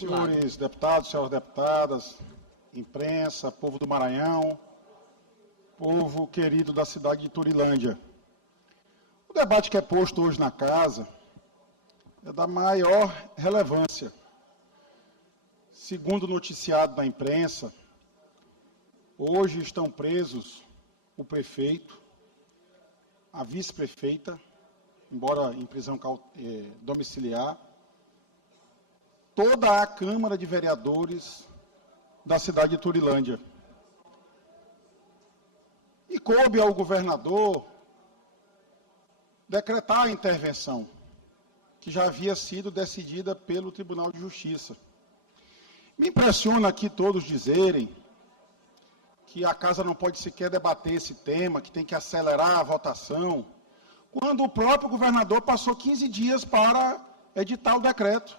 Senhores deputados, senhoras deputadas, imprensa, povo do Maranhão, povo querido da cidade de Turilândia. O debate que é posto hoje na casa é da maior relevância. Segundo o noticiado da imprensa, hoje estão presos o prefeito, a vice-prefeita, embora em prisão domiciliar, toda a Câmara de Vereadores da cidade de Turilândia. E coube ao governador decretar a intervenção, que já havia sido decidida pelo Tribunal de Justiça. Me impressiona aqui todos dizerem que a casa não pode sequer debater esse tema, que tem que acelerar a votação, quando o próprio governador passou 15 dias para editar o decreto.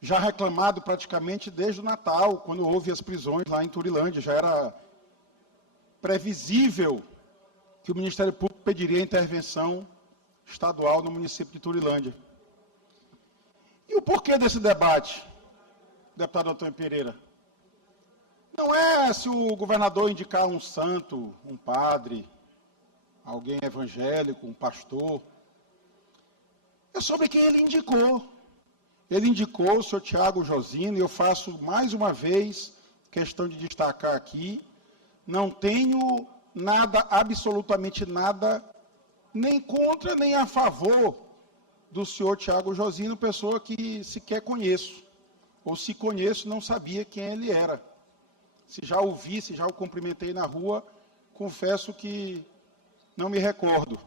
Já reclamado praticamente desde o Natal, quando houve as prisões lá em Turilândia. Já era previsível que o Ministério Público pediria intervenção estadual no município de Turilândia. E o porquê desse debate, deputado Antônio Pereira? Não é se o governador indicar um santo, um padre, alguém evangélico, um pastor. É sobre quem ele indicou. Ele indicou o senhor Tiago Josino, e eu faço mais uma vez questão de destacar aqui, não tenho nada, absolutamente nada, nem contra nem a favor do senhor Tiago Josino, pessoa que sequer conheço, ou se conheço, não sabia quem ele era. Se já o vi, se já o cumprimentei na rua, confesso que não me recordo.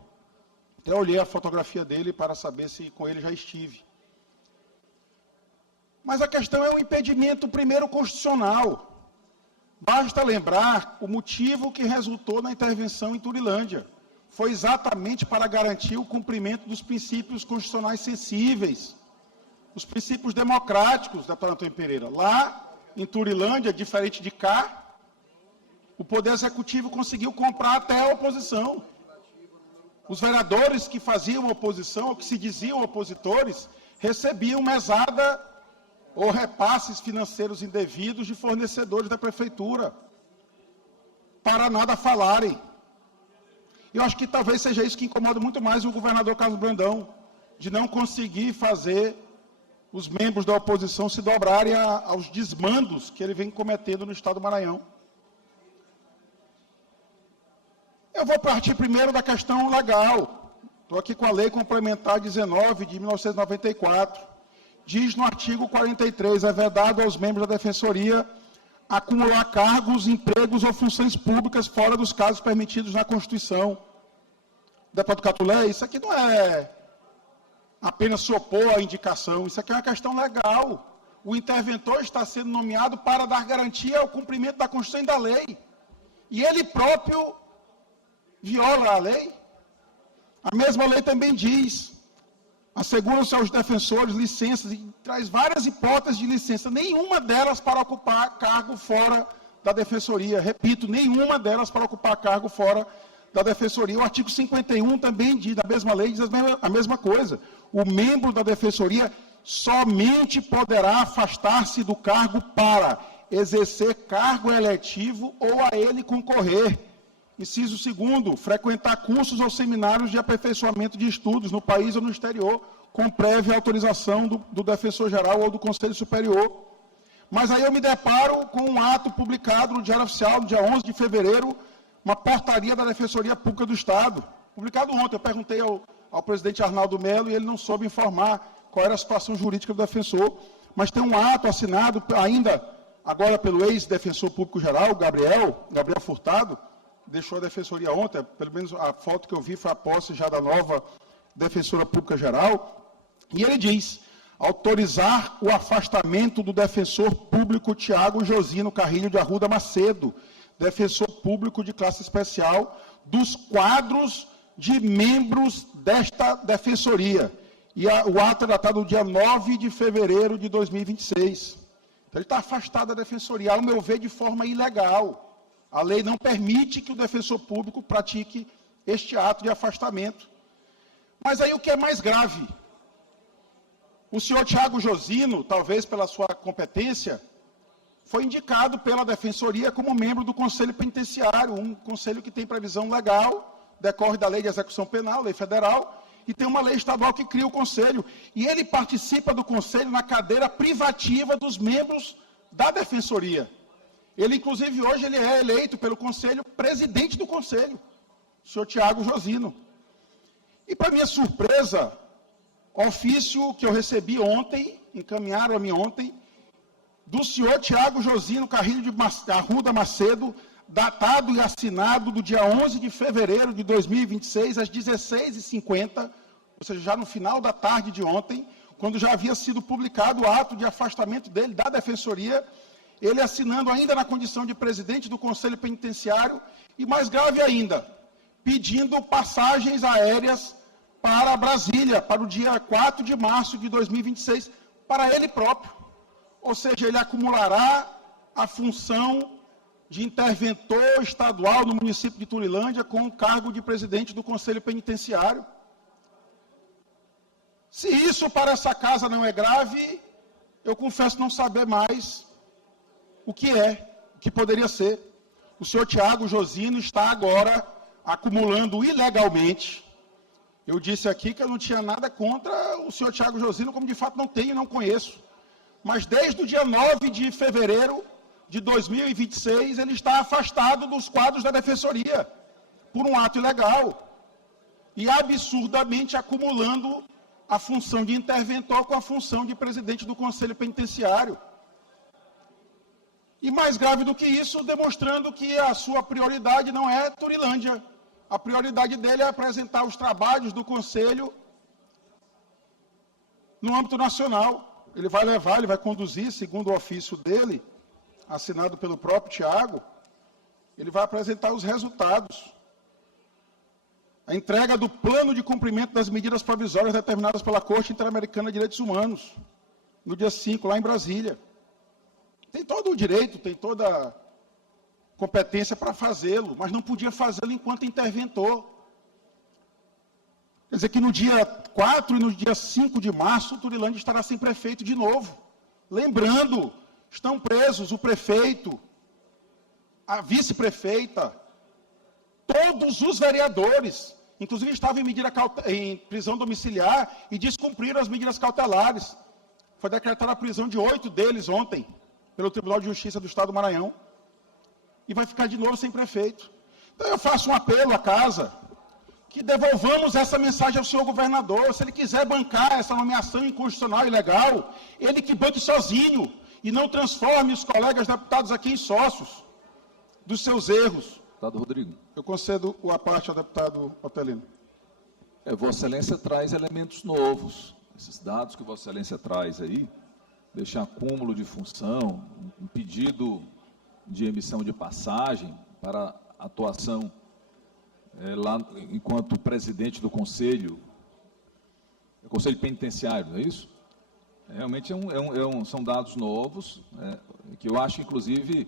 Até olhei a fotografia dele para saber se com ele já estive. Mas a questão é o impedimento, primeiro, constitucional. Basta lembrar o motivo que resultou na intervenção em Turilândia. Foi exatamente para garantir o cumprimento dos princípios constitucionais sensíveis, os princípios democráticos, deputado Antônio Pereira. Lá, em Turilândia, diferente de cá, o Poder Executivo conseguiu comprar até a oposição. Os vereadores que faziam oposição, ou que se diziam opositores, recebiam mesada ou repasses financeiros indevidos de fornecedores da prefeitura, para nada falarem. Eu acho que talvez seja isso que incomoda muito mais o governador Carlos Brandão, de não conseguir fazer os membros da oposição se dobrarem aos desmandos que ele vem cometendo no estado do Maranhão. Eu vou partir primeiro da questão legal. Estou aqui com a Lei Complementar 19 de 1994. Diz no artigo 43, é vedado aos membros da Defensoria acumular cargos, empregos ou funções públicas fora dos casos permitidos na Constituição. Deputado Catulé, isso aqui não é apenas se opor à indicação, isso aqui é uma questão legal. O interventor está sendo nomeado para dar garantia ao cumprimento da Constituição e da lei. E ele próprio viola a lei. A mesma lei também diz: assegura-se aos defensores licenças, e traz várias hipóteses de licença, nenhuma delas para ocupar cargo fora da Defensoria. Repito, nenhuma delas para ocupar cargo fora da Defensoria. O artigo 51 também diz, da mesma lei, diz a mesma coisa. O membro da Defensoria somente poderá afastar-se do cargo para exercer cargo eletivo ou a ele concorrer. Inciso 2º, frequentar cursos ou seminários de aperfeiçoamento de estudos no país ou no exterior, com prévia autorização do Defensor-Geral ou do Conselho Superior. Mas aí eu me deparo com um ato publicado no Diário Oficial, no dia 11 de fevereiro, uma portaria da Defensoria Pública do Estado. Publicado ontem, eu perguntei ao presidente Arnaldo Melo e ele não soube informar qual era a situação jurídica do defensor. Mas tem um ato assinado ainda, agora pelo ex-defensor público-geral, Gabriel Furtado, deixou a Defensoria ontem, pelo menos a foto que eu vi foi a posse já da nova Defensora Pública Geral, e ele diz: autorizar o afastamento do defensor público Tiago Josino Carrilho de Arruda Macedo, defensor público de classe especial, dos quadros de membros desta Defensoria. E o ato é datado no dia 9 de fevereiro de 2026. Então, ele está afastado da Defensoria, ao meu ver, de forma ilegal. A lei não permite que o defensor público pratique este ato de afastamento. Mas aí o que é mais grave? O senhor Tiago Josino, talvez pela sua competência, foi indicado pela Defensoria como membro do Conselho Penitenciário, um conselho que tem previsão legal, decorre da Lei de Execução Penal, Lei Federal, e tem uma lei estadual que cria o Conselho. E ele participa do Conselho na cadeira privativa dos membros da Defensoria. Ele, inclusive, hoje ele é eleito pelo Conselho, presidente do Conselho, o senhor Tiago Josino. E, para minha surpresa, ofício que eu recebi ontem, encaminharam a mim ontem, do senhor Tiago Josino Carrilho de Arruda Macedo, datado e assinado do dia 11 de fevereiro de 2026, às 16h50, ou seja, já no final da tarde de ontem, quando já havia sido publicado o ato de afastamento dele da Defensoria, ele assinando ainda na condição de presidente do Conselho Penitenciário, e mais grave ainda, pedindo passagens aéreas para Brasília, para o dia 4 de março de 2026, para ele próprio. Ou seja, ele acumulará a função de interventor estadual no município de Turilândia com o cargo de presidente do Conselho Penitenciário. Se isso para essa casa não é grave, eu confesso não saber mais o que poderia ser. O senhor Tiago Josino está agora acumulando ilegalmente. Eu disse aqui que eu não tinha nada contra o senhor Tiago Josino, como de fato não tenho e não conheço. Mas desde o dia 9 de fevereiro de 2026, ele está afastado dos quadros da Defensoria, por um ato ilegal, e absurdamente acumulando a função de interventor com a função de presidente do Conselho Penitenciário. E mais grave do que isso, demonstrando que a sua prioridade não é Turilândia. A prioridade dele é apresentar os trabalhos do Conselho no âmbito nacional. Ele vai conduzir, segundo o ofício dele, assinado pelo próprio Tiago, ele vai apresentar os resultados. A entrega do plano de cumprimento das medidas provisórias determinadas pela Corte Interamericana de Direitos Humanos, no dia 5, lá em Brasília. Tem todo o direito, tem toda a competência para fazê-lo, mas não podia fazê-lo enquanto interventor. Quer dizer que no dia 4 e no dia 5 de março, o Turilândia estará sem prefeito de novo. Lembrando, estão presos o prefeito, a vice-prefeita, todos os vereadores, inclusive estavam em prisão domiciliar e descumpriram as medidas cautelares. Foi decretada a prisão de 8 deles ontem, pelo Tribunal de Justiça do Estado do Maranhão, e vai ficar de novo sem prefeito. Então eu faço um apelo à casa, que devolvamos essa mensagem ao senhor governador. Se ele quiser bancar essa nomeação inconstitucional e ilegal, ele que banque sozinho, e não transforme os colegas deputados aqui em sócios dos seus erros. Deputado Rodrigo. Eu concedo a parte ao deputado Otelino. Vossa Excelência traz elementos novos. Esses dados que Vossa Excelência traz aí, deixa acúmulo de função, um pedido de emissão de passagem para atuação lá enquanto presidente do Conselho Penitenciário, não é isso? Realmente são dados novos, que eu acho, inclusive,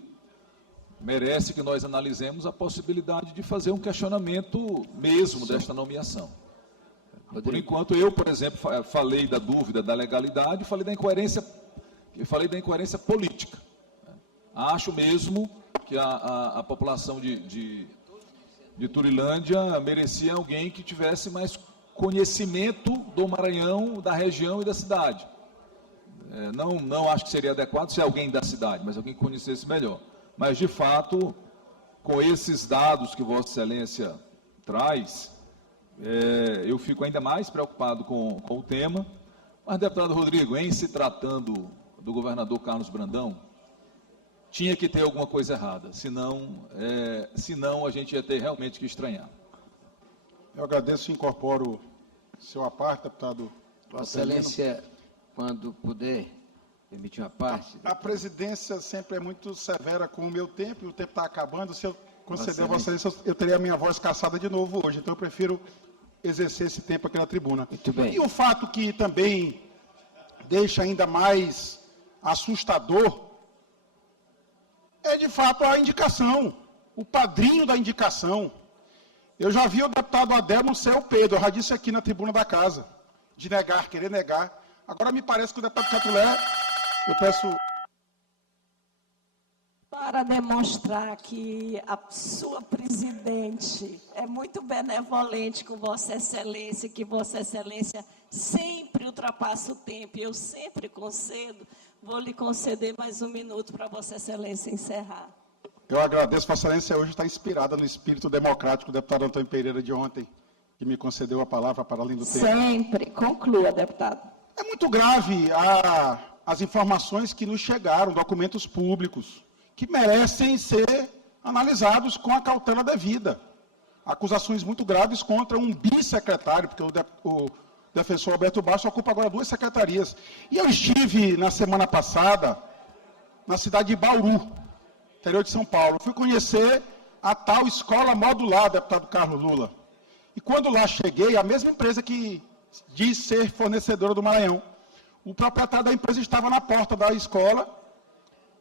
merece que nós analisemos a possibilidade de fazer um questionamento mesmo desta nomeação. Por enquanto, eu, por exemplo, falei da dúvida da legalidade, falei da incoerência política. Acho mesmo que a população de Turilândia merecia alguém que tivesse mais conhecimento do Maranhão, da região e da cidade. Não acho que seria adequado ser alguém da cidade, mas alguém que conhecesse melhor. Mas, de fato, com esses dados que Vossa Excelência traz, eu fico ainda mais preocupado com o tema. Mas, deputado Rodrigo, em se tratando do governador Carlos Brandão, tinha que ter alguma coisa errada, senão a gente ia ter realmente que estranhar. Eu agradeço e incorporo seu à parte, deputado. Vossa Excelência, quando puder, permitir uma parte. A presidência sempre é muito severa com o meu tempo, e o tempo está acabando. Se eu conceder a Vossa Excelência, eu teria a minha voz cassada de novo hoje, então eu prefiro exercer esse tempo aqui na tribuna. Muito bem. E o fato que também deixa ainda mais assustador é, de fato, a indicação, o padrinho da indicação. Eu já vi o deputado Adelmo ser o Pedro, eu já disse aqui na tribuna da casa, de querer negar Agora, me parece que o deputado Catulé, eu peço... Para demonstrar que a sua presidente é muito benevolente com Vossa Excelência, que Vossa Excelência sempre ultrapassa o tempo, e eu sempre concedo, vou lhe conceder mais 1 minuto para Vossa Excelência encerrar. Eu agradeço, Vossa Excelência hoje está inspirada no espírito democrático do deputado Antônio Pereira de ontem, que me concedeu a palavra para além do tempo. Sempre. Conclua, deputado. É muito grave as informações que nos chegaram, documentos públicos, que merecem ser analisados com a cautela devida. Acusações muito graves contra um bissecretário, porque o defensor Alberto Bastos ocupa agora 2 secretarias. E eu estive, na semana passada, na cidade de Bauru, interior de São Paulo. Fui conhecer a tal escola modular, deputado Carlos Lula. E quando lá cheguei, a mesma empresa que diz ser fornecedora do Maranhão, o proprietário da empresa estava na porta da escola,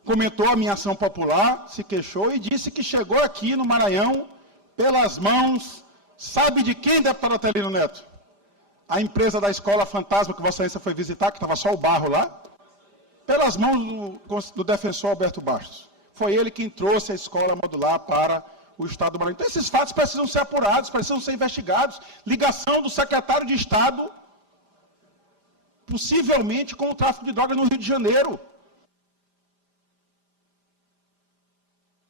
comentou a minha ação popular, se queixou e disse que chegou aqui no Maranhão pelas mãos, sabe de quem, deputado Atelino Neto? A empresa da escola fantasma que Vossa Excelência foi visitar, que estava só o barro lá, pelas mãos do defensor Alberto Bastos. Foi ele quem trouxe a escola modular para o Estado do Maranhão. Então, esses fatos precisam ser apurados, precisam ser investigados. Ligação do secretário de Estado, possivelmente com o tráfico de drogas no Rio de Janeiro.